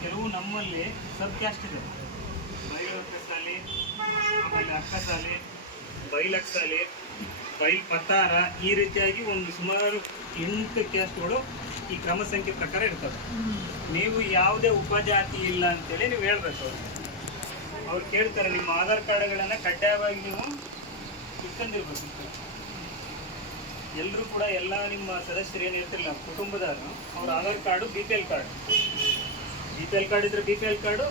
ಕೆಲವು ನಮ್ಮಲ್ಲಿ ಸಬ್ ಕ್ಯಾಸ್ಟ್ ಇದೆ ಬೈಲು ಅಕ್ಕಸಾಲಿ ಆಮೇಲೆ ಅಕ್ಕಸಾಲಿ ಬೈಲಕ್ಸಾಲಿ ಬೈಲ್ ಪತ್ತಾರ ಈ ರೀತಿಯಾಗಿ ಒಂದು ಸುಮಾರು ಎಂಟು ಕ್ಯಾಸ್ಟ್ಗಳು ಈ ಕ್ರಮ ಸಂಖ್ಯೆ ಪ್ರಕಾರ ಇರ್ತವೆ. ನೀವು ಯಾವುದೇ ಉಪಜಾತಿ ಇಲ್ಲ ಅಂತೇಳಿ ನೀವು ಹೇಳ್ಬೇಕು ಅವ್ರಿಗೆ ಅವ್ರು ಕೇಳ್ತಾರೆ, ನಿಮ್ಮ ಆಧಾರ್ ಕಾರ್ಡ್ಗಳನ್ನು ಕಡ್ಡಾಯವಾಗಿ ನೀವು ಇಟ್ಕೊಂಡಿರ್ಬೇಕು. ಎಲ್ಲರೂ ಕೂಡ ಎಲ್ಲ ನಿಮ್ಮ ಸದಸ್ಯರು ಏನು ಇರ್ತಿರಲ್ಲ ಕುಟುಂಬದವರು, ಅವ್ರ Aadhaar card, B P L card. B P L card ಇದ್ರೆ ಬಿ ಪಿ ಎಲ್ ಕಾರ್ಡು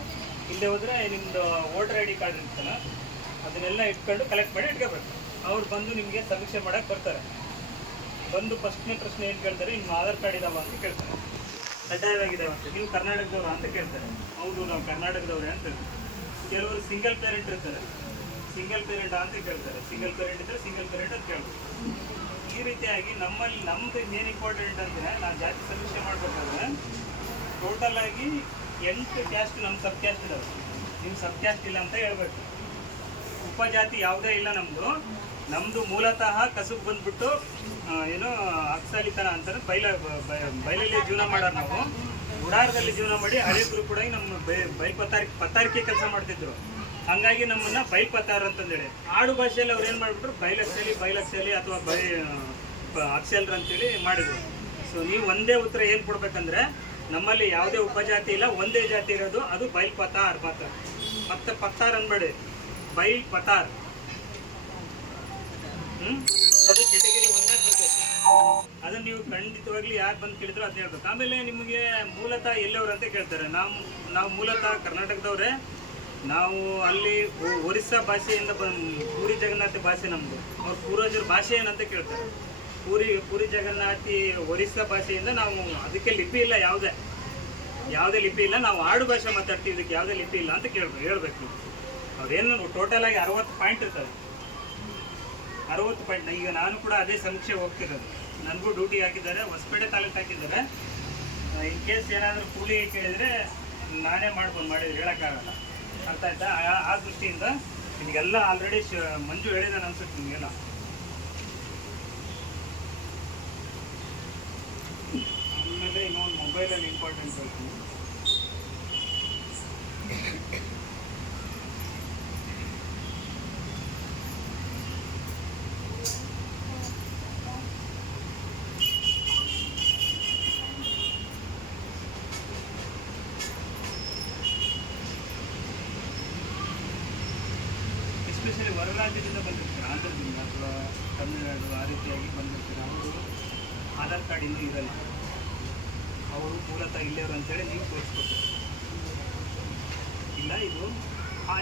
ಇಲ್ಲದೆ ಹೋದ್ರೆ ನಿಮ್ಮದು ವೋಟರ್ ಐ ಡಿ ಕಾರ್ಡ್ ಇರುತ್ತಲ್ಲ, ಅದನ್ನೆಲ್ಲ ಇಟ್ಕೊಂಡು ಕಲೆಕ್ಟ್ ಮಾಡಿ ಇಟ್ಕೋಬೇಕು. ಅವ್ರು ಬಂದು ನಿಮಗೆ ಸಮೀಕ್ಷೆ ಮಾಡಕ್ಕೆ ಬರ್ತಾರೆ. ಬಂದು ಫಸ್ಟ್ನೇ ಪ್ರಶ್ನೆ ಏನು ಕೇಳ್ತಾರೆ? ನಿಮ್ಮ ಆಧಾರ್ ಕಾರ್ಡ್ ಇದಾವ ಅಂತ ಕೇಳ್ತಾರೆ. ಕಡ್ಡಾಯವಾಗಿದ್ದಾವೆ ಅಂತ. ನೀವು ಕರ್ನಾಟಕದವ್ರ ಅಂತ ಕೇಳ್ತಾರೆ. ಹೌದು, ನಾವು ಕರ್ನಾಟಕದವ್ರೆ ಅಂತ ಹೇಳ್ತಾರೆ. ಕೆಲವರು ಸಿಂಗಲ್ ಪೇರೆಂಟ್ ಇರ್ತಾರೆ. ಸಿಂಗಲ್ ಪೇರೆಂಟ್ ಅಂತ ಕೇಳ್ತಾರೆ. ಸಿಂಗಲ್ ಪೇರೆಂಟ್ ಇದ್ರೆ ಸಿಂಗಲ್ ಪೇರೆಂಟ್ ಅಂತ ಕೇಳ್ಬೋದು ಈ ರೀತಿಯಾಗಿ ನಮ್ಮಲ್ಲಿ, ನಮ್ದು ಏನು ಇಂಪಾರ್ಟೆಂಟ್ ಅಂದರೆ ನಾವು ಜಾತಿ ಸಮೀಕ್ಷೆ ಮಾಡಬೇಕಾದ್ರೆ ಟೋಟಲ್ ಆಗಿ ಎಂಟು ಕ್ಯಾಸ್ಟ್ ನಮ್ಮ ಸಬ್ ಕ್ಯಾಸ್ಟ್ ಇದಾವೆ. ನಿಮ್ಮ ಸಬ್ ಕ್ಯಾಸ್ಟ್ ಇಲ್ಲ ಅಂತ ಹೇಳ್ಬೇಕು. ಉಪಜಾತಿ ಯಾವುದೇ ಇಲ್ಲ ನಮ್ಮದು ನಮ್ಮದು ಮೂಲತಃ ಕಸುಬು ಬಂದ್ಬಿಟ್ಟು ಏನು ಅಕ್ಸಾಲಿತನ ಅಂತಾರೆ ಬೈಲ ಬೈಲಲ್ಲಿ ಜೀವನ ಮಾಡೋರು ನಾವು. ಉಡಾರದಲ್ಲಿ ಜೀವನ ಮಾಡಿ ಹಳೆ ಕೂಡ ನಮ್ಮ ಬೈ ಬೈ ಪತ್ತಾರಿಕೆ ಪತ್ತಾರಿಕೆ ಕೆಲಸ ಮಾಡ್ತಿದ್ರು. ಹಂಗಾಗಿ ನಮ್ಮನ್ನ ಬೈ ಪತ್ತಾರ ಅಂತಂದೇಳಿ. ಆಡು ಭಾಷೆಯಲ್ಲಿ ಅವ್ರು ಏನು ಮಾಡಿಬಿಟ್ರು? ಬೈಲಕ್ಸಲಿ ಬೈಲಕ್ಸಲಿ ಅಥವಾ ಬೈ ಅಕ್ಸೆಲ್ರ ಅಂತೇಳಿ ಮಾಡಿದ್ರು. ಸೊ ನೀವು ಒಂದೇ ಉತ್ತರ ಏನು ಕೊಡ್ಬೇಕಂದ್ರೆ ನಮ್ಮಲ್ಲಿ ಯಾವುದೇ ಉಪಜಾತಿ ಇಲ್ಲ, ಒಂದೇ ಜಾತಿ ಇರೋದು, ಅದು ಬೈಲ್ ಪತಾರ್ ಮಾತ್ರ. ಮತ್ತೆ ಪತ್ತಾರ್ ಅನ್ಬೇಡಿ ಬೈಲ್ ಪತಾರ್. ಅದು ಕೆಟಗರಿ ಒಂದೇ ಬರ್ತೈತೆ ಅದನ್ನ ನೀವು ಖಂಡಿತವಾಗ್ಲಿ ಯಾರು ಬಂದು ಕೇಳಿದ್ರು ಅದನ್ನ ಹೇಳ್ಬೇಕು. ಆಮೇಲೆ ನಿಮಗೆ ಮೂಲತಃ ಎಲ್ಲವ್ರು ಅಂತ ಕೇಳ್ತಾರೆ. ನಾವು ನಾವು ಮೂಲತಃ ಕರ್ನಾಟಕದವ್ರೆ. ನಾವು ಅಲ್ಲಿ ಒರಿಸ್ಸಾ ಭಾಷೆಯಿಂದ ಬಂದು, ಪೂರಿ ಜಗನ್ನಾಥ ಭಾಷೆ ನಮ್ಮದು ಅವ್ರ ಪೂರ್ವಜರ ಭಾಷೆ ಏನಂತ ಕೇಳ್ತಾರೆ. ಪೂರಿ ಪೂರಿ ಜಗನ್ನಾಥಿ ಒರಿಸ್ಸಾ ಭಾಷೆಯಿಂದ ನಾವು ಅದಕ್ಕೆ ಲಿಪಿ ಇಲ್ಲ, ಯಾವುದೇ ಯಾವುದೇ ಲಿಪಿ ಇಲ್ಲ. ನಾವು ಆಡು ಭಾಷೆ ಮಾತಾಡ್ತೀವಿ, ಇದಕ್ಕೆ ಯಾವುದೇ ಲಿಪಿ ಇಲ್ಲ ಅಂತ ಕೇಳ್ಬೇಕು ಹೇಳ್ಬೇಕು ಅವ್ರೇನು ಟೋಟಲ್ ಆಗಿ ಅರವತ್ತು ಪಾಯಿಂಟ್ ಇರ್ತದೆ. ಅರವತ್ತು ಪಾಯಿಂಟ್ ಈಗ ನಾನು ಕೂಡ ಅದೇ ಸಮೀಕ್ಷೆ ಹೋಗ್ತಿರೋದು. ನನಗೂ ಡ್ಯೂಟಿ ಹಾಕಿದ್ದಾರೆ, ಹೊಸಪೇಟೆ ತಾಲೂಕು ಹಾಕಿದ್ದಾರೆ. ಇನ್ ಕೇಸ್ ಏನಾದರೂ ಕೂಲಿ ಕೇಳಿದರೆ ನಾನೇ ಮಾಡ್ಬೋದು, ಮಾಡಿದ್ರು ಹೇಳೋಕ್ಕಾಗಲ್ಲ. ಅರ್ಥ ಆಯ್ತಾ? ಆ- ದೃಷ್ಟಿಯಿಂದ ನಿಮಗೆಲ್ಲ ಆಲ್ರೆಡಿ ಮಂಜು ಹೇಳಿದಾನೆ ಅನ್ಸುತ್ತೆ ನಿಮಗೆಲ್ಲ ಆಮೇಲೆ ಇನ್ನೊಂದು ಮೊಬೈಲಲ್ಲಿ ಇಂಪಾರ್ಟೆಂಟ್ ಹೇಳ್ತೀನಿ ಎಸ್ಪೆಷಲಿ ಹೊರ ರಾಜ್ಯದಿಂದ ಬಂದಿರ್ತಾರೆ? ಆಂಧ್ರದಿಂದ ಅಥವಾ ತಮಿಳುನಾಡು ಆ ರೀತಿಯಾಗಿ ಬಂದಿರ್ತಾರೆ? ಅವರು ಆಧಾರ್ ಕಾರ್ಡ್ ಇನ್ನೂ ಇರಲ್ಲ. ಅವರು ಮೂಲತಃ ಅಂತ ಅಂತೇಳಿ ನೀವು ತೋರಿಸ್ಬೇಕು ಇಲ್ಲ ಇದು ಆ